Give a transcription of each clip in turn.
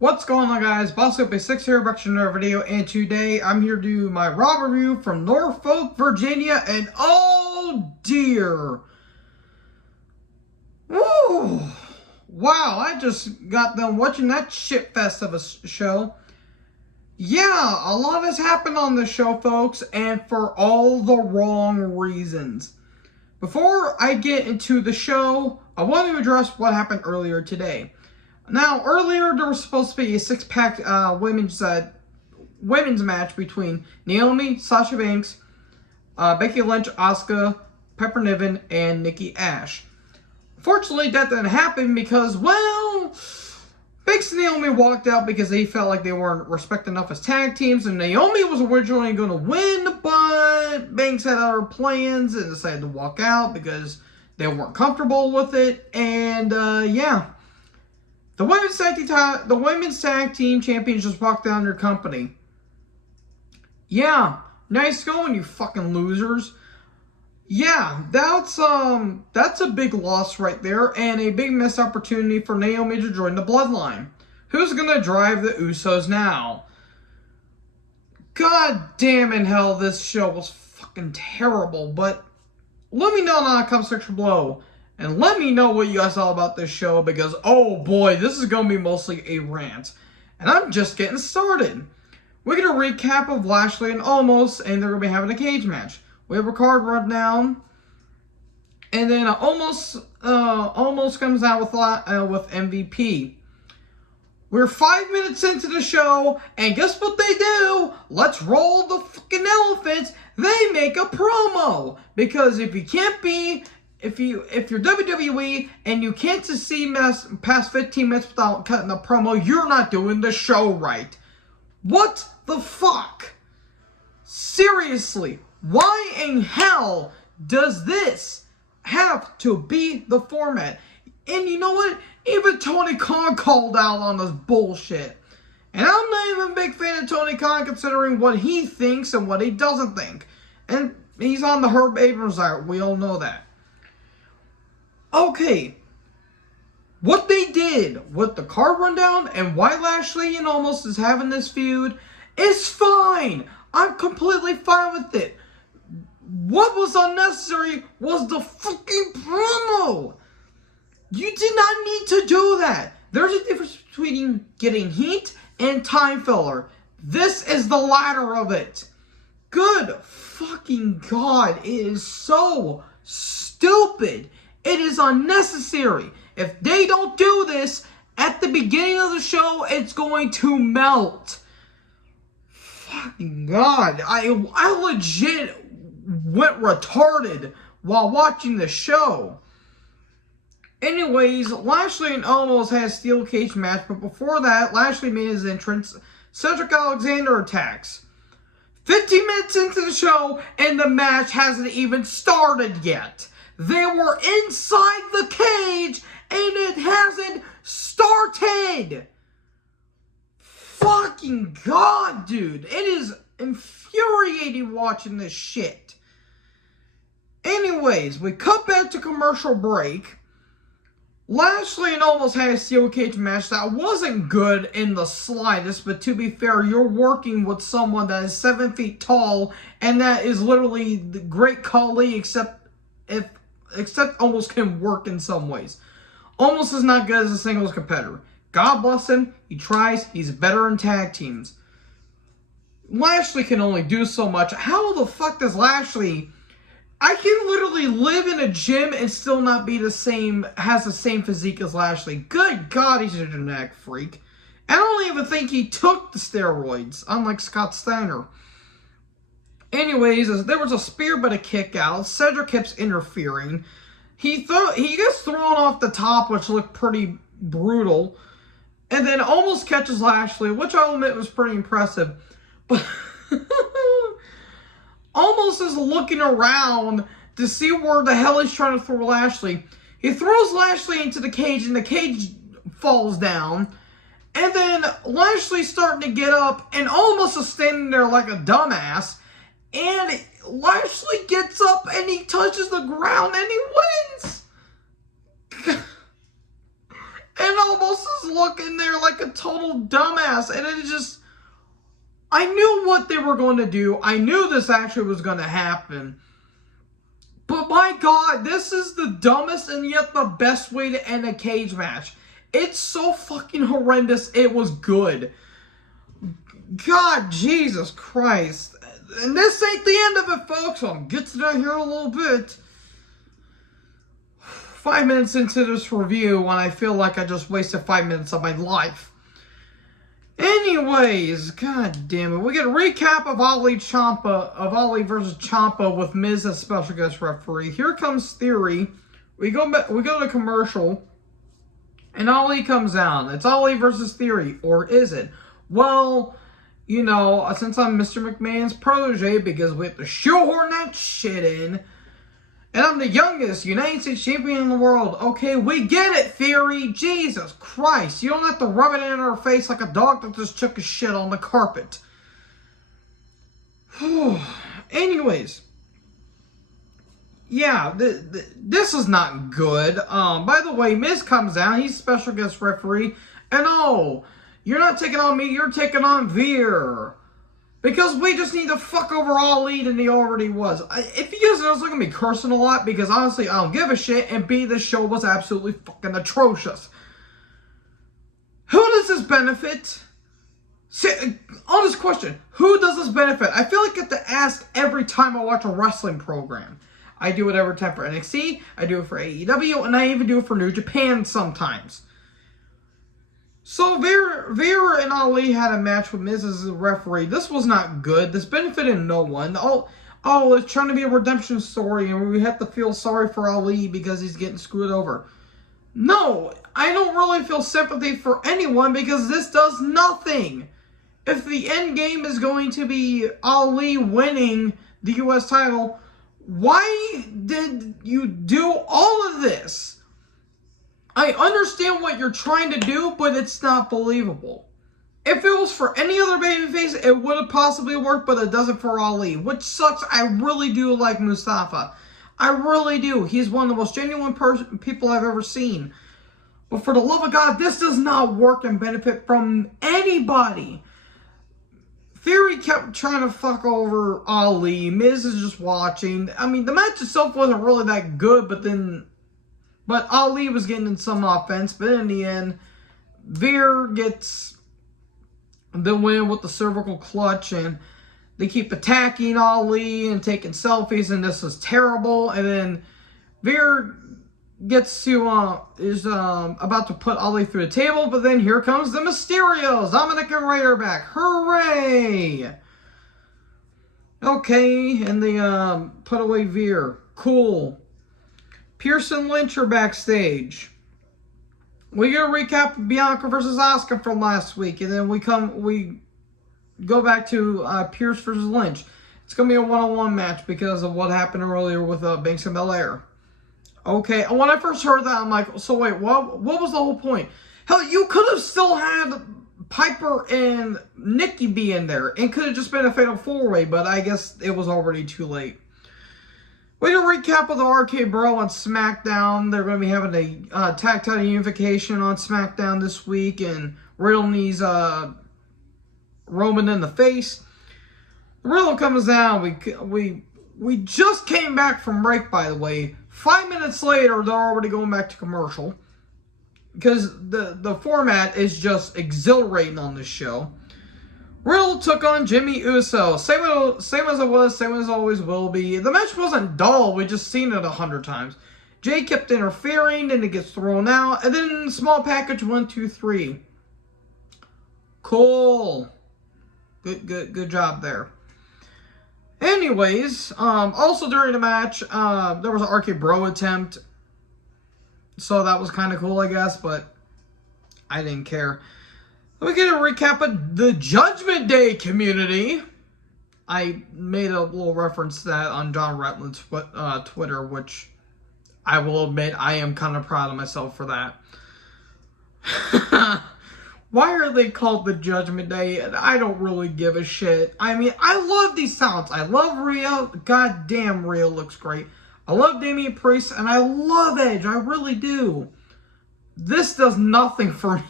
What's going on, guys? Boss6 here, back to another video, and today I'm here to do my Raw review from Norfolk, Virginia, and oh dear! Woo! Wow, I just got done watching that shitfest of a show. Yeah, a lot has happened on this show, folks, and for all the wrong reasons. Before I get into the show, I want to address what happened earlier today. Now, earlier there was supposed to be a six-pack women's match between Naomi, Sasha Banks, Becky Lynch, Asuka, Pepper Niven, and Nikki Ash. Fortunately, that didn't happen because, well, Banks and Naomi walked out because they felt like they weren't respected enough as tag teams, and Naomi was originally going to win, but Banks had other plans and decided to walk out because they weren't comfortable with it, and yeah. The women's tag team champions just walked down their company. Yeah, nice going, you fucking losers. Yeah, that's a big loss right there, and a big missed opportunity for Naomi to join the Bloodline. Who's gonna drive the Usos now? God damn in hell, this show was fucking terrible. But let me know in the comment section below. And let me know what you guys thought about this show, because, oh boy, this is going to be mostly a rant. And I'm just getting started. We're going to recap of Lashley and Omos, and they're going to be having a cage match. We have a card rundown. And then Omos comes out with MVP. We're 5 minutes into the show, and guess what they do? Let's roll the fucking elephants. They make a promo. Because if you're WWE and you can't succeed past 15 minutes without cutting the promo, you're not doing the show right. What the fuck? Seriously, why in hell does this have to be the format? And you know what? Even Tony Khan called out on this bullshit. And I'm not even a big fan of Tony Khan, considering what he thinks and what he doesn't think. And he's on the Herb Abrams side. We all know that. Okay, what they did with the card rundown and why Lashley and Omos is having this feud is fine. I'm completely fine with it. What was unnecessary was the fucking promo. You did not need to do that. There's a difference between getting heat and time filler. This is the latter of it. Good fucking God, it is so stupid. It is unnecessary. If they don't do this at the beginning of the show, it's going to melt. Fucking God. I legit went retarded while watching the show. Anyways, Lashley and Omos had a steel cage match, but before that, Lashley made his entrance. Cedric Alexander attacks. 15 minutes into the show, and the match hasn't even started yet. They were inside the cage, and it hasn't started. Fucking God, dude. It is infuriating watching this shit. Anyways, we cut back to commercial break. Lashley and Omos had a steel cage match that wasn't good in the slightest, but to be fair, you're working with someone that is 7 feet tall, and that is literally the great Khali, except Omos can work in some ways. Omos is not good as a singles competitor. God bless him. He tries. He's better in tag teams. Lashley can only do so much. How the fuck does Lashley... I can literally live in a gym and still not be has the same physique as Lashley. Good God, he's a genetic freak. I don't even think he took the steroids, unlike Scott Steiner. Anyways, there was a spear but a kick out. Cedric keeps interfering. He gets thrown off the top, which looked pretty brutal. And then almost catches Lashley, which I'll admit was pretty impressive. But almost is looking around to see where the hell he's trying to throw Lashley. He throws Lashley into the cage, and the cage falls down. And then Lashley's starting to get up, and almost is standing there like a dumbass. And Lashley gets up and he touches the ground and he wins. and almost is looking there like a total dumbass. And it just, I knew what they were going to do. I knew this actually was going to happen. But my God, this is the dumbest and yet the best way to end a cage match. It's so fucking horrendous, it was good. God, Jesus Christ. And this ain't the end of it, folks. I'll get to that here in a little bit. 5 minutes into this review when I feel like I just wasted 5 minutes of my life. Anyways, god damn it. We get a recap of Ali versus Ciampa with Miz as special guest referee. Here comes Theory. We go to commercial. And Ali comes out. It's Ali versus Theory. Or is it? Well, you know, since I'm Mr. McMahon's protege, because we have to shoehorn that shit in. And I'm the youngest United States champion in the world. Okay, we get it, Theory. Jesus Christ. You don't have to rub it in our face like a dog that just took a shit on the carpet. Anyways. Yeah, this is not good. By the way, Miz comes out. He's special guest referee. And oh, you're not taking on me. You're taking on Veer. Because we just need to fuck over Ali than he already was. If you guys notice, I'm going to be cursing a lot because honestly, I don't give a shit. And B, this show was absolutely fucking atrocious. Who does this benefit? Honest question. Who does this benefit? I feel like I get to ask every time I watch a wrestling program. I do it every time for NXT. I do it for AEW. And I even do it for New Japan sometimes. So, Veer and Ali had a match with Miz as a referee. This was not good. This benefited no one. Oh, it's trying to be a redemption story, and we have to feel sorry for Ali because he's getting screwed over. No, I don't really feel sympathy for anyone because this does nothing. If the end game is going to be Ali winning the U.S. title, why did you do all of this? I understand what you're trying to do, but it's not believable. If it was for any other babyface, it would have possibly worked, but it doesn't for Ali, which sucks. I really do like Mustafa. I really do. He's one of the most genuine people I've ever seen. But for the love of God, this does not work and benefit from anybody. Theory kept trying to fuck over Ali. Miz is just watching. I mean, the match itself wasn't really that good, but Ali was getting in some offense. But in the end, Veer gets the win with the cervical clutch. And they keep attacking Ali and taking selfies. And this is terrible. And then Veer gets to, is about to put Ali through the table. But then here comes the Mysterios. Dominic and Ray are back. Hooray! Okay. And they put away Veer. Cool. Pierce and Lynch are backstage. We get a recap of Bianca versus Asuka from last week, and then we go back to Pierce versus Lynch. It's gonna be a one-on-one match because of what happened earlier with Banks and Belair. Okay, and when I first heard that, I'm like, so wait, what was the whole point? Hell, you could have still had Piper and Nikki be in there, and could have just been a fatal four-way, but I guess it was already too late. We had a recap of the RK Bro on SmackDown. They're going to be having a tag title unification on SmackDown this week. And Riddle knees Roman in the face. Riddle comes down. We just came back from break, by the way. 5 minutes later, they're already going back to commercial. Because the format is just exhilarating on this show. Riddle took on Jimmy Uso. Same as it was, same as always will be. The match wasn't dull. We just seen it 100 times. Jay kept interfering, and it gets thrown out. And then small package 1, 2, 3. Cool. Good job there. Anyways, also during the match, there was an RK Bro attempt. So that was kind of cool, I guess, but I didn't care. We get a recap of the Judgment Day community. I made a little reference to that on John Retland's Twitter, which I will admit I am kind of proud of myself for that. Why are they called the Judgment Day? I don't really give a shit. I mean, I love these sounds. I love Rhea. God damn, Rhea looks great. I love Damian Priest, and I love Edge. I really do. This does nothing for me.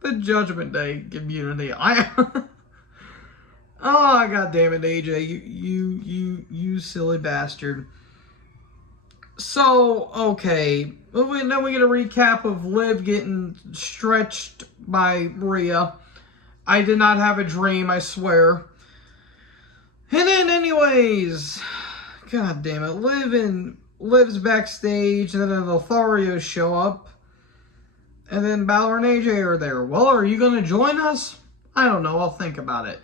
The Judgment Day community. Oh, god damn it, AJ. You silly bastard. So, okay. Then we get a recap of Liv getting stretched by Rhea. I did not have a dream, I swear. And then, anyways, god damn it, Liv's backstage, and then the Lotharios show up, and then Balor and AJ are there. Well, are you going to join us? I don't know, I'll think about it.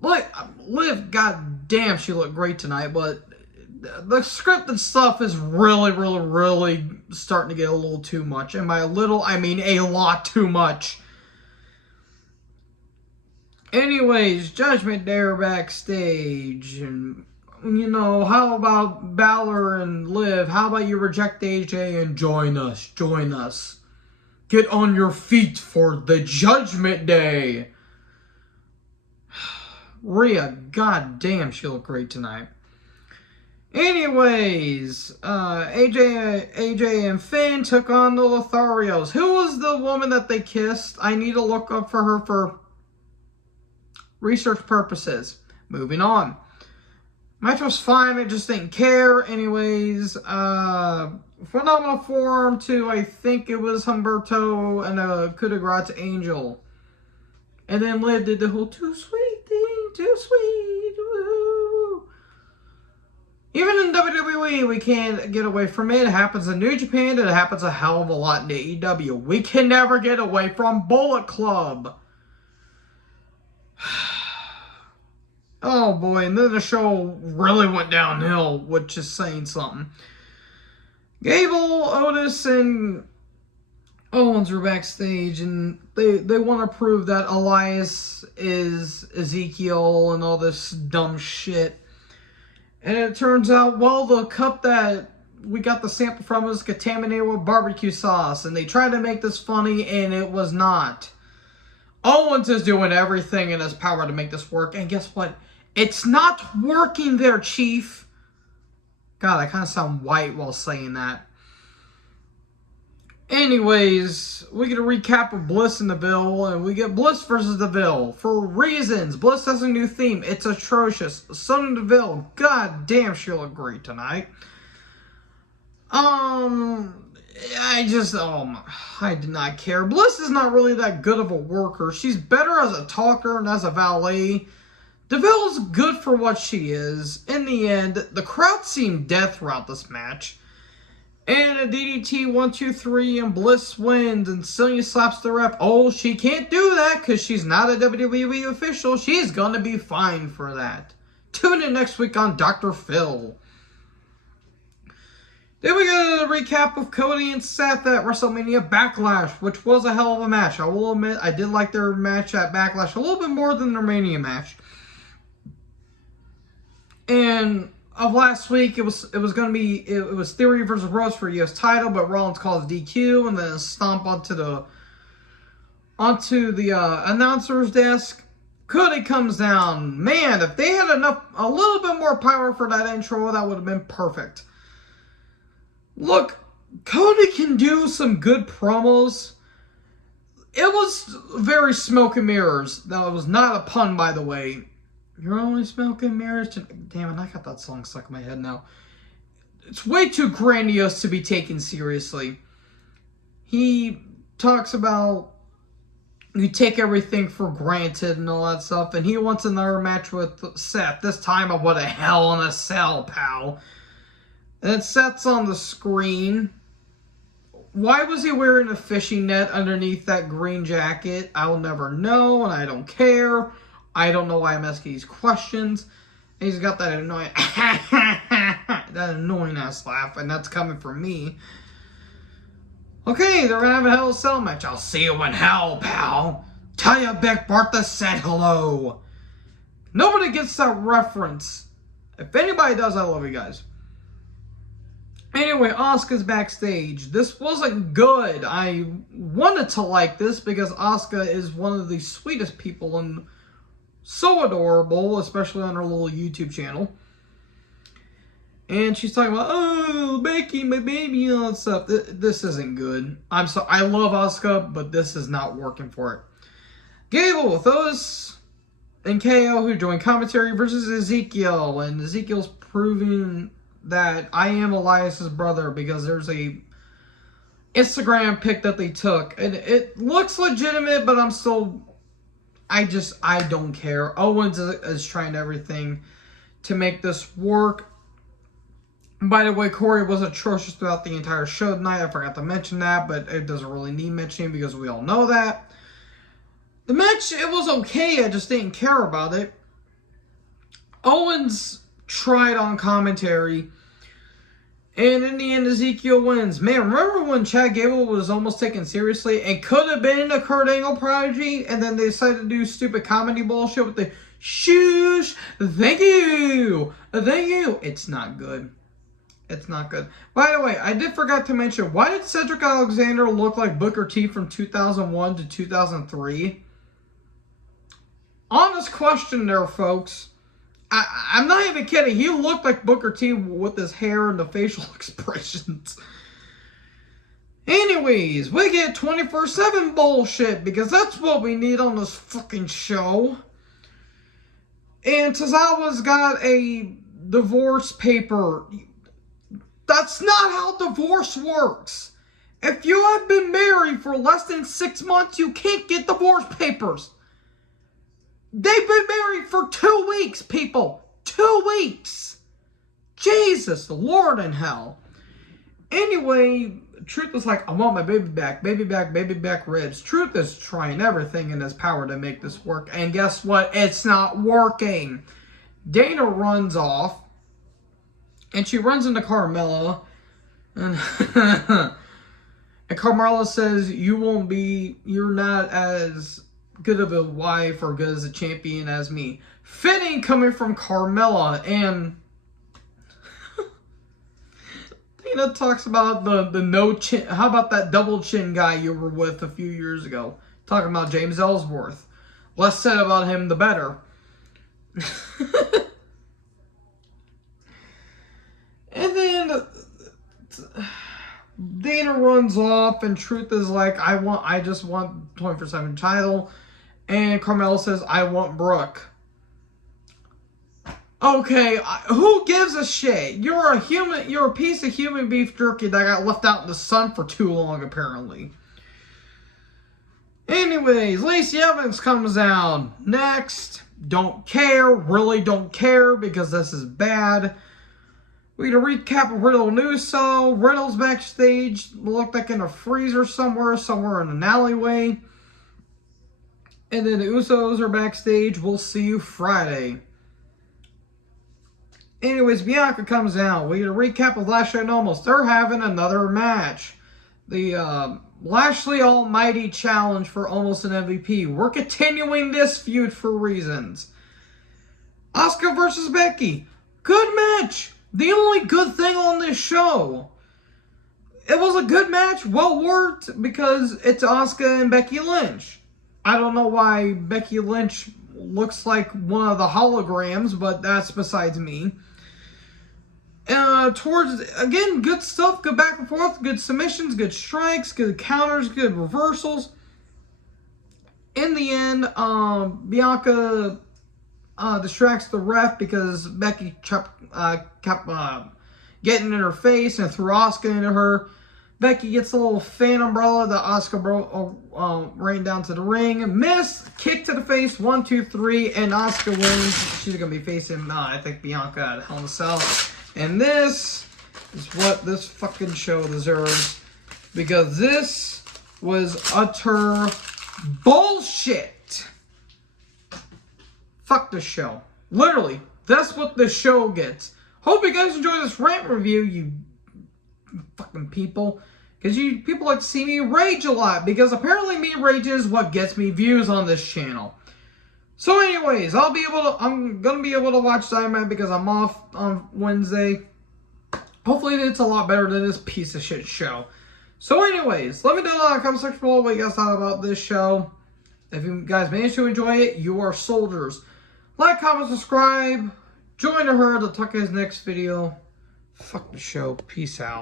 Liv, god damn, she looked great tonight, but the scripted stuff is really starting to get a little too much. And by a little, I mean a lot too much. Anyways, Judgment Day are backstage, and, you know, how about Balor and Liv? How about you reject AJ and join us? Join us. Get on your feet for the Judgment Day. Rhea, god damn, she looked great tonight. Anyways, AJ and Finn took on the Lotharios. Who was the woman that they kissed? I need to look up for her for research purposes. Moving on. Match was fine, I just didn't care. Anyways, phenomenal forearm to, I think it was Humberto, and a coup de grace to Angel. And then Liv did the whole too sweet thing, too sweet, woo. Even in WWE, we can't get away from it. It happens in New Japan, and it happens a hell of a lot in AEW. We can never get away from Bullet Club. Oh boy, and then the show really went downhill, which is saying something. Gable, Otis, and Owens were backstage, and they want to prove that Elias is Ezekiel and all this dumb shit. And it turns out, well, the cup that we got the sample from was contaminated with barbecue sauce, and they tried to make this funny, and it was not. Owens is doing everything in his power to make this work, and guess what? It's not working there, Chief. God, I kind of sound white while saying that. Anyways, we get a recap of Bliss and Deville, and we get Bliss versus Deville. For reasons, Bliss has a new theme. It's atrocious. Sonya Deville, god damn, she looked great tonight. I did not care. Bliss is not really that good of a worker. She's better as a talker and as a valet. Deville's good for what she is. In the end, the crowd seemed dead throughout this match. And a DDT 1, 2, 3, and Bliss wins, and Sonya slaps the ref. Oh, she can't do that because she's not a WWE official. She's going to be fined for that. Tune in next week on Dr. Phil. Then we get a recap of Cody and Seth at WrestleMania Backlash, which was a hell of a match. I will admit, I did like their match at Backlash a little bit more than their Mania match. And of last week, it was Theory versus Rose for US title, but Rollins calls DQ, and then a stomp onto the announcer's desk. Cody comes down. Man, if they had a little bit more power for that intro, that would have been perfect. Look, Cody can do some good promos. It was very smoke and mirrors. That was not a pun, by the way. You're only smoke and mirrors. Damn it, I got that song stuck in my head now. It's way too grandiose to be taken seriously. He talks about you take everything for granted and all that stuff, and he wants another match with Seth. This time of what a Hell in a Cell, pal. And then Seth's on the screen. Why was he wearing a fishing net underneath that green jacket? I will never know, and I don't care. I don't know why I'm asking these questions. And he's got that annoying, ass laugh, and that's coming from me. Okay, they're gonna have a Hell in a Cell match. I'll see you in hell, pal. Tell ya Beck Bartha said hello. Nobody gets that reference. If anybody does, I love you guys. Anyway, Asuka's backstage. This wasn't good. I wanted to like this because Asuka is one of the sweetest people and so adorable, especially on her little YouTube channel. And she's talking about, oh, Becky, my baby, and all that stuff. This isn't good. I love Asuka, but this is not working for it. Gable with Otis and KO who joined commentary versus Ezekiel. And Ezekiel's proving that I am Elias's brother because there's a Instagram pic that they took. And it looks legitimate, but I don't care. Owens is trying everything to make this work. By the way, Corey was atrocious throughout the entire show tonight. I forgot to mention that, but it doesn't really need mentioning because we all know that. The match, it was okay. I just didn't care about it. Owens tried on commentary. And in the end, Ezekiel wins. Man, remember when Chad Gable was almost taken seriously and could have been a Kurt Angle prodigy? And then they decided to do stupid comedy bullshit with the shoosh. Thank you. Thank you. It's not good. It's not good. By the way, I did forget to mention, why did Cedric Alexander look like Booker T from 2001 to 2003? Honest question there, folks. I'm not even kidding. He looked like Booker T with his hair and the facial expressions. Anyways, we get 24/7 bullshit because that's what we need on this fucking show. And Tozawa's got a divorce paper. That's not how divorce works. If you have been married for less than 6 months, you can't get divorce papers. They've been married for 2 weeks, people. 2 weeks. Jesus, Lord in hell. Anyway, Truth is like, I want my baby back, baby back ribs. Truth is trying everything in his power to make this work. And guess what? It's not working. Dana runs off. And she runs into Carmella. And, and Carmella says, you're not as good of a wife or good as a champion as me. Fitting coming from Carmella. And Dana talks about the no chin. How about that double chin guy you were with a few years ago? Talking about James Ellsworth. Less said about him, the better. And then Dana runs off, and Truth is like, I just want 24/7 title. And Carmella says, I want Brooke. Okay, who gives a shit? You're a piece of human beef jerky that got left out in the sun for too long, apparently. Anyways, Lacey Evans comes out next. Don't care, really don't care, because this is bad. We get a recap of Riddle and Uso. Riddle's backstage, looked like in a freezer somewhere in an alleyway. And then the Usos are backstage. We'll see you Friday. Anyways, Bianca comes out. We get a recap of Lashley and Omos. They're having another match. The Lashley Almighty Challenge for Omos and MVP. We're continuing this feud for reasons. Asuka versus Becky. Good match. The only good thing on this show. It was a good match, well worked, because it's Asuka and Becky Lynch. I don't know why Becky Lynch looks like one of the holograms, but that's besides me. Again, good stuff, good back and forth, good submissions, good strikes, good counters, good reversals. In the end, Bianca distracts the ref because Becky kept getting in her face and threw Asuka into her. Becky gets a little fan umbrella that Asuka rained down to the ring. Miss, kick to the face, 1, 2, 3, and Asuka wins. She's going to be facing, I think, Bianca at Hell in a Cell. And this is what this fucking show deserves. Because this was utter bullshit. Fuck this show. Literally, that's what this show gets. Hope you guys enjoy this rant review, you fucking people. Because you people like to see me rage a lot. Because apparently me rage is what gets me views on this channel. So anyways, I'm gonna be able to watch Dynamite because I'm off on Wednesday. Hopefully it's a lot better than this piece of shit show. So anyways, let me know in the comment section below what you guys thought about this show. If you guys managed to enjoy it, you are soldiers. Like, comment, subscribe. Join the herd to Tucker's next video. Fuck the show. Peace out.